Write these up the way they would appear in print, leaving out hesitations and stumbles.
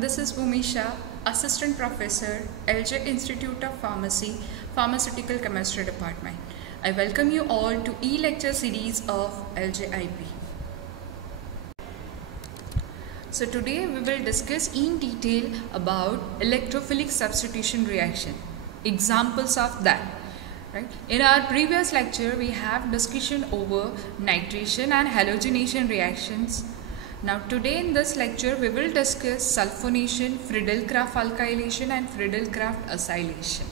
this is Bhumisha, Assistant Professor, LJ Institute of Pharmacy, Pharmaceutical Chemistry Department. I welcome you all to e-lecture series of LJIP. So today we will discuss in detail about electrophilic substitution reaction, examples of that. Right? In our previous lecture we have discussion over nitration and halogenation reactions. Now today in this lecture we will discuss sulfonation, Friedel-Crafts alkylation and Friedel-Crafts acylation.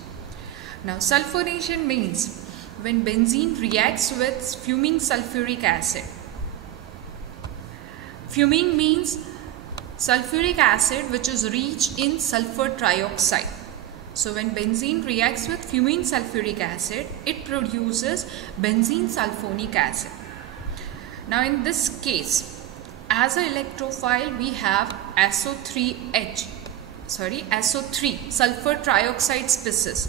Now sulfonation means when benzene reacts with fuming sulfuric acid. Fuming means sulfuric acid which is rich in sulfur trioxide. So when benzene reacts with fuming sulfuric acid, it produces benzene sulfonic acid. Now in this case, as an electrophile we have SO3 sulfur trioxide species.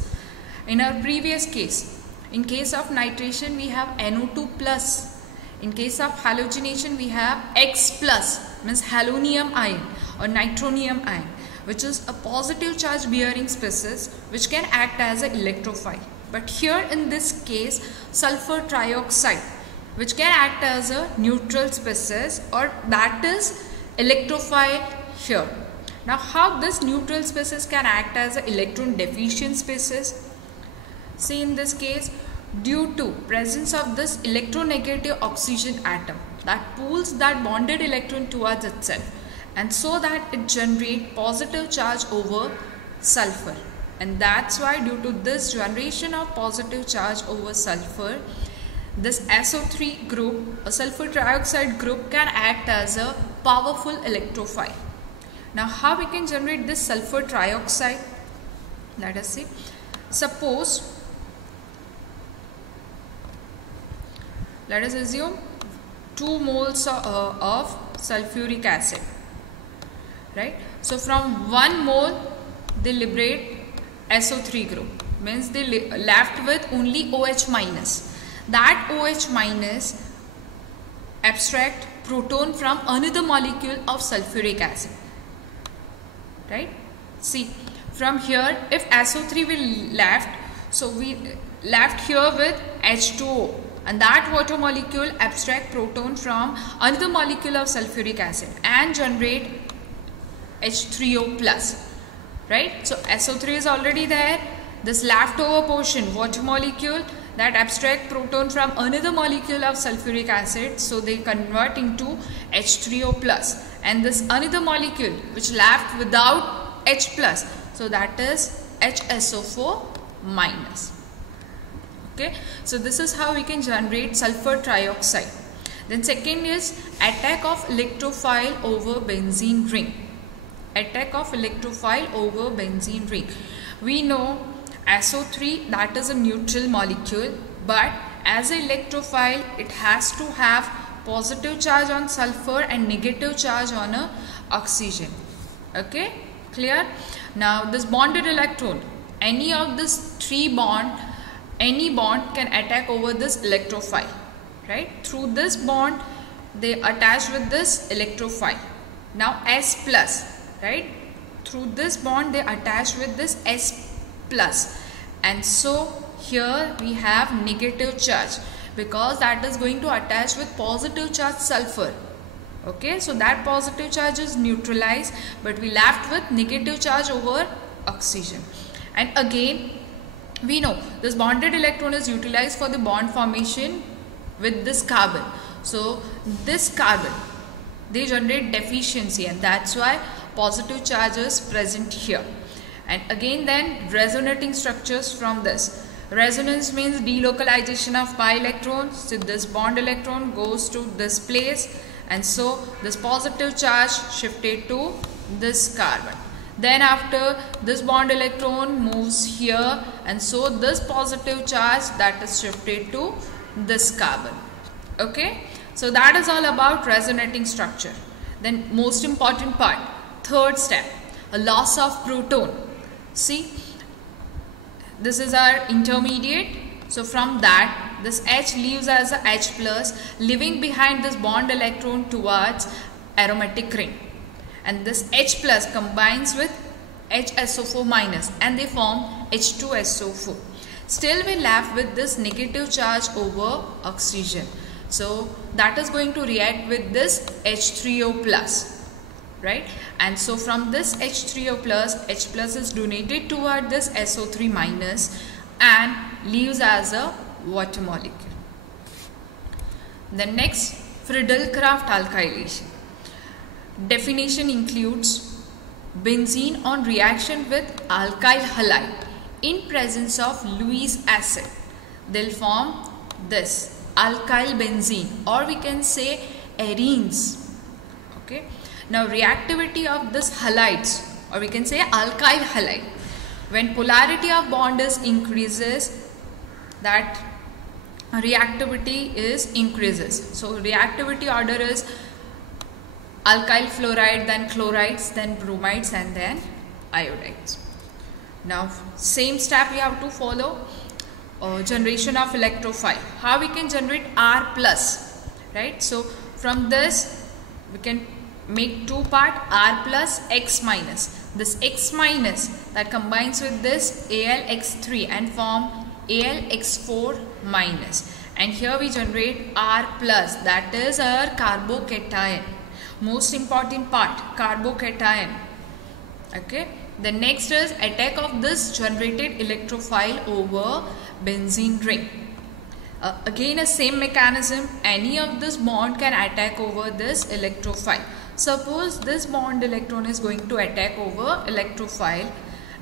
In our previous case, in case of nitration we have NO2 plus. In case of halogenation we have X plus, means halonium ion or nitronium ion, which is a positive charge bearing species which can act as an electrophile. But here in this case, sulfur trioxide, which can act as a neutral species, or that is electrophile here. Now how this neutral species can act as an electron deficient species? See, in this case, due to presence of this electronegative oxygen atom that pulls that bonded electron towards itself, and so that it generates positive charge over sulfur, and that's why due to this generation of positive charge over sulfur, this SO3 group, a sulfur trioxide group, can act as a powerful electrophile. Now how we can generate this sulfur trioxide? Let us see. Suppose, let us assume 2 moles of sulfuric acid, right? So from 1 mole they liberate SO3 group, means they left with only OH minus. That OH minus abstract proton from another molecule of sulfuric acid, right? See, from here if SO3 will left, so we left here with H2O, and that water molecule abstract proton from another molecule of sulfuric acid and generate H3O plus, right? So SO3 is already there. This leftover portion, water molecule, that abstract proton from another molecule of sulfuric acid, so they convert into H3O plus, and this another molecule which left without H plus, so that is HSO4 minus. Okay, so this is how we can generate sulfur trioxide. Then second is attack of electrophile over benzene ring. Attack of electrophile over benzene ring. We know SO3, that is a neutral molecule, but as an electrophile it has to have positive charge on sulfur and negative charge on a oxygen. Okay, clear? Now this bonded electron, any of this 3 bond, any bond can attack over this electrophile, right? Through this bond they attach with this electrophile. Now S plus, right? Through this bond they attach with this S plus, and so here we have negative charge because that is going to attach with positive charge sulfur. Okay, so that positive charge is neutralized, but we left with negative charge over oxygen. And again we know this bonded electron is utilized for the bond formation with this carbon. So this carbon, they generate deficiency, and that's why positive charge is present here. And again then resonating structures from this. Resonance means delocalization of pi electrons. So this bond electron goes to this place, and so this positive charge shifted to this carbon. Then after this bond electron moves here, and so this positive charge that is shifted to this carbon. Okay, so that is all about resonating structure. Then most important part, third step, a loss of proton. See, this is our intermediate, so from that this H leaves as a H plus, leaving behind this bond electron towards aromatic ring. and this H plus combines with HSO4 minus and they form H2SO4. Still we left with this negative charge over oxygen. So that is going to react with this H3O plus, right? And so from this H3O plus, H plus is donated toward this SO3 minus and leaves as a water molecule. The next, Friedel-Crafts alkylation. Definition includes benzene on reaction with alkyl halide in presence of Lewis acid. They'll form this alkyl benzene, or we can say arenes. Okay. Now reactivity of this halides, or we can say alkyl halide. When polarity of bond is increases, that reactivity is increases. So reactivity order is alkyl fluoride, then chlorides, then bromides, and then iodides. Now same step we have to follow. Generation of electrophile. How we can generate R plus, right? So from this we can make two part, R plus, X minus. This X minus that combines with this AlX3 and form AlX4 minus. And here we generate R plus, that is our carbocation. Most important part, carbocation. Okay. The next is attack of this generated electrophile over benzene ring. Again a same mechanism, any of this bond can attack over this electrophile. Suppose this bond electron is going to attack over electrophile,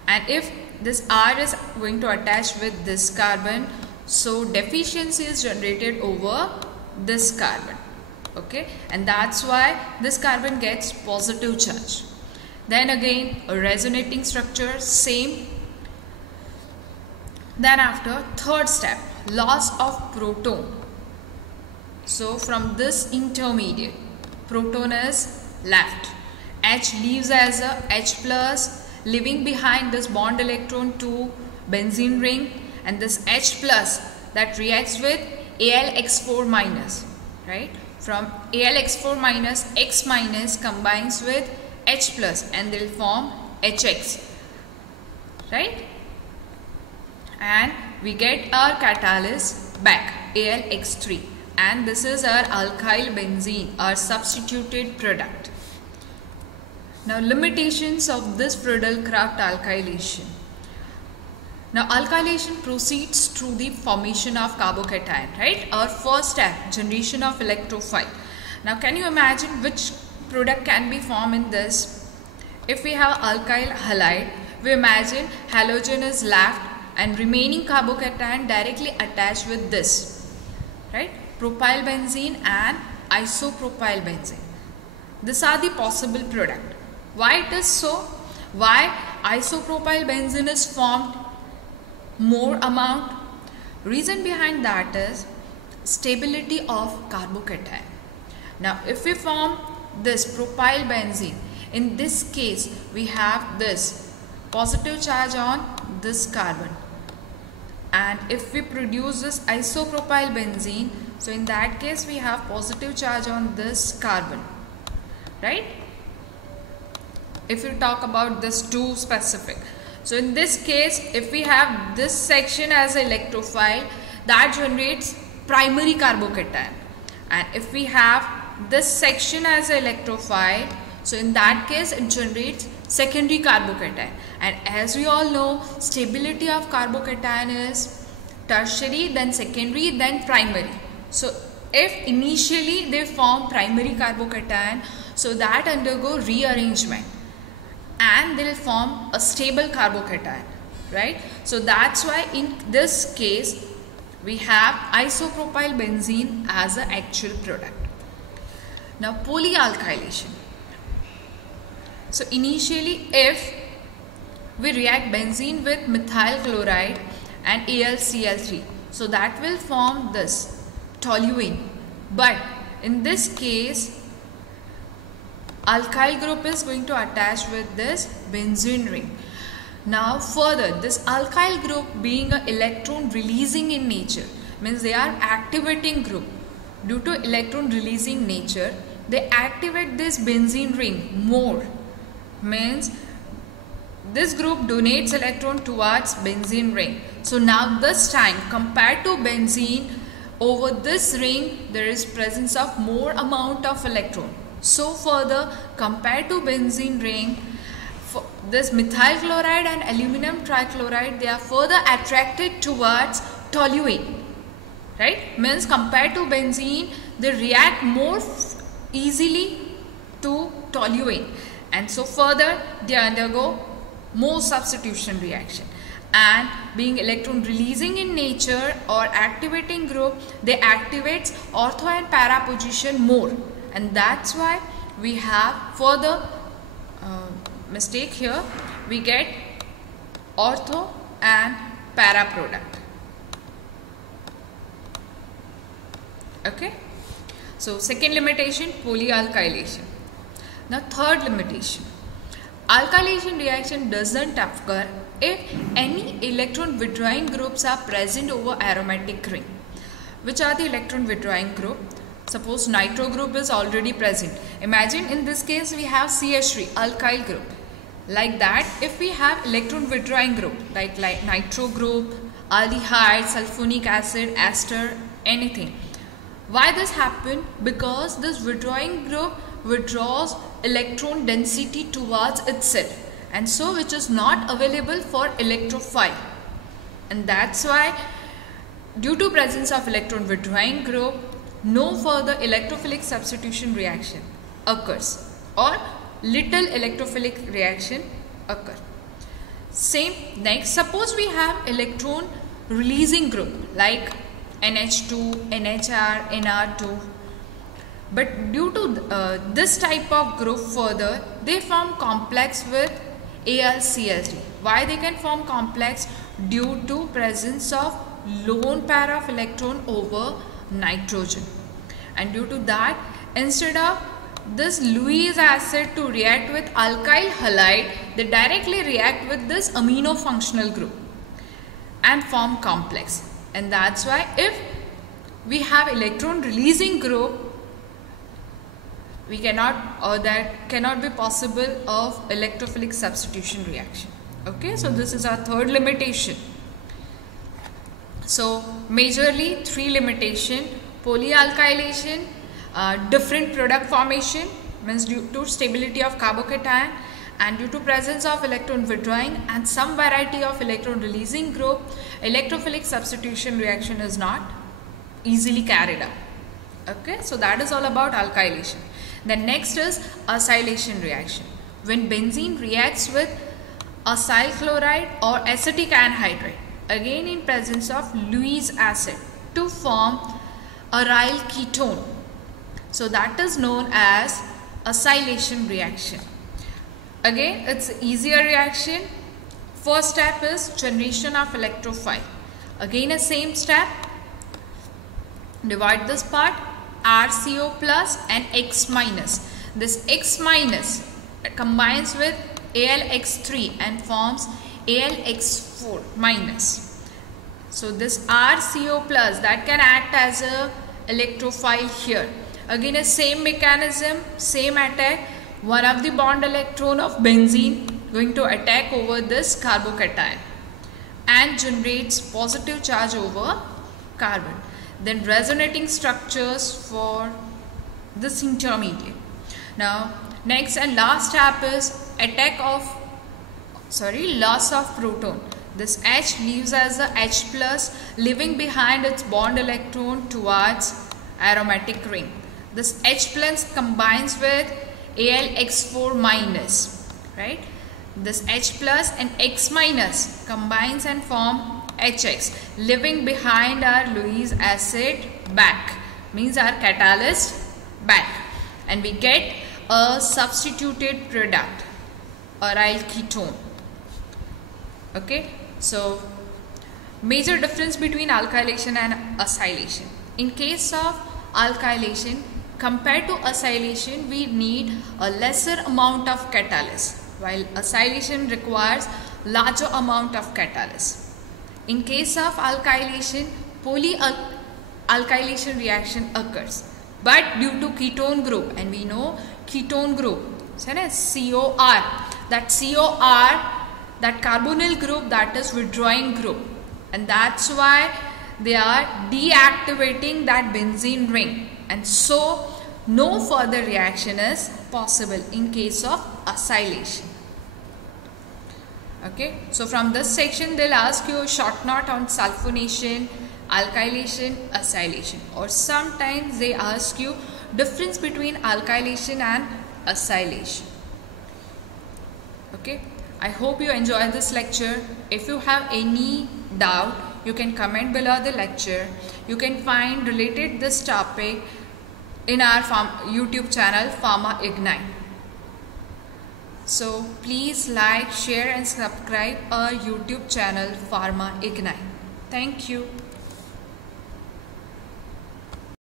and if this R is going to attach with this carbon, so deficiency is generated over this carbon. Okay, and that's why this carbon gets positive charge. Then again a resonating structure, same. Then after, third step, loss of proton. So from this intermediate, proton is left. H leaves as a H plus, leaving behind this bond electron to benzene ring, and this H plus that reacts with AlX4 minus, right? From AlX4 minus, X minus combines with H plus and they will form HX, right? And we get our catalyst back, AlX3, and this is our alkyl benzene, our substituted product. Now limitations of this Friedel-Crafts alkylation. Now alkylation proceeds through the formation of carbocation, right? Our first step, generation of electrophile. Now can you imagine which product can be formed in this? If we have alkyl halide, we imagine halogen is left and remaining carbocation directly attached with this, right? Propyl benzene and isopropyl benzene. These are the possible product. Why it is so? Why isopropyl benzene is formed more amount? Reason behind that is stability of carbocation. Now if we form this propyl benzene, in this case we have this positive charge on this carbon, and if we produce this isopropyl benzene, so in that case we have positive charge on this carbon, right? If you talk about this two specific, so in this case if we have this section as electrophile, that generates primary carbocation, and if we have this section as electrophile, so in that case it generates secondary carbocation. And as we all know, stability of carbocation is tertiary, then secondary, then primary. So if initially they form primary carbocation, so that undergo rearrangement and they will form a stable carbocation, right? So that's why in this case we have isopropyl benzene as an actual product. Now polyalkylation. So initially if we react benzene with methyl chloride and AlCl3, so that will form this toluene, but in this case alkyl group is going to attach with this benzene ring. Now further, this alkyl group being an electron releasing in nature, means they are activating group. Due to electron releasing nature, they activate this benzene ring more means this group donates electron towards benzene ring. So now this time compared to benzene, over this ring there is presence of more amount of electron. So further, compared to benzene ring, this methyl chloride and aluminum trichloride, they are further attracted towards toluene, right? Means compared to benzene, they react more easily to toluene, and so further they undergo more substitution reaction. And being electron releasing in nature or activating group, they activates ortho and para position more, and that's why we have further mistake here. We get ortho and para product. Okay, so second limitation, polyalkylation. Now third limitation, alkylation reaction doesn't occur if any electron withdrawing groups are present over aromatic ring. Which are the electron withdrawing group? Suppose nitro group is already present. Imagine in this case we have CH3 alkyl group. Like that, if we have electron withdrawing group like nitro group, aldehyde, sulfonic acid, ester, anything. Why this happen? Because this withdrawing group withdraws electron density towards itself, and so which is not available for electrophile, and that's why due to presence of electron withdrawing group, no further electrophilic substitution reaction occurs or little electrophilic reaction occur. Same, next, suppose we have electron releasing group like NH2, NHR, NR2, but due to this type of group further, they form complex with AlCl3. Why they can form complex? Due to presence of lone pair of electron over nitrogen, and due to that, instead of this Lewis acid to react with alkyl halide, they directly react with this amino functional group and form complex. And that's why if we have electron releasing group, we cannot, or that cannot be possible of electrophilic substitution reaction. Okay, so this is our third limitation. So majorly three limitation: polyalkylation, different product formation, means due to stability of carbocation, and due to presence of electron withdrawing and some variety of electron releasing group, electrophilic substitution reaction is not easily carried out. Okay, so that is all about alkylation. Then next is acylation reaction. When benzene reacts with acyl chloride or acetic anhydride, again in presence of Lewis acid, to form aryl ketone. So that is known as acylation reaction. Again, it's easier reaction. First step is generation of electrophile. Again a same step. Divide this part, RCO plus and X minus. This X minus combines with AlX3 and forms AlX4 minus. So this RCO plus, that can act as a electrophile here. Again a same mechanism, same attack. One of the bond electron of benzene going to attack over this carbocation and generates positive charge over carbon. Then resonating structures for this intermediate. Now next and last step is loss of proton. This H leaves as a H plus, leaving behind its bond electron towards aromatic ring. This H plus combines with AlX4 minus, right? This H plus and X minus combines and form HX, leaving behind our Lewis acid back, means our catalyst back, and we get a substituted product, aryl ketone. Okay, so major difference between alkylation and acylation. In case of alkylation, compared to acylation, we need a lesser amount of catalyst, while acylation requires larger amount of catalyst. In case of alkylation, polyalkylation reaction occurs, but due to ketone group, and we know ketone group, COR, that COR, that carbonyl group, that is withdrawing group, and that's why they are deactivating that benzene ring, and so no further reaction is possible in case of acylation. Okay, so from this section they'll ask you a short note on sulfonation, alkylation, acylation, or sometimes they ask you difference between alkylation and acylation. Okay, I hope you enjoyed this lecture. If you have any doubt, you can comment below the lecture. You can find related this topic in our YouTube channel Pharma Ignite. So please like, share and subscribe our YouTube channel Pharma Ignite. Thank you.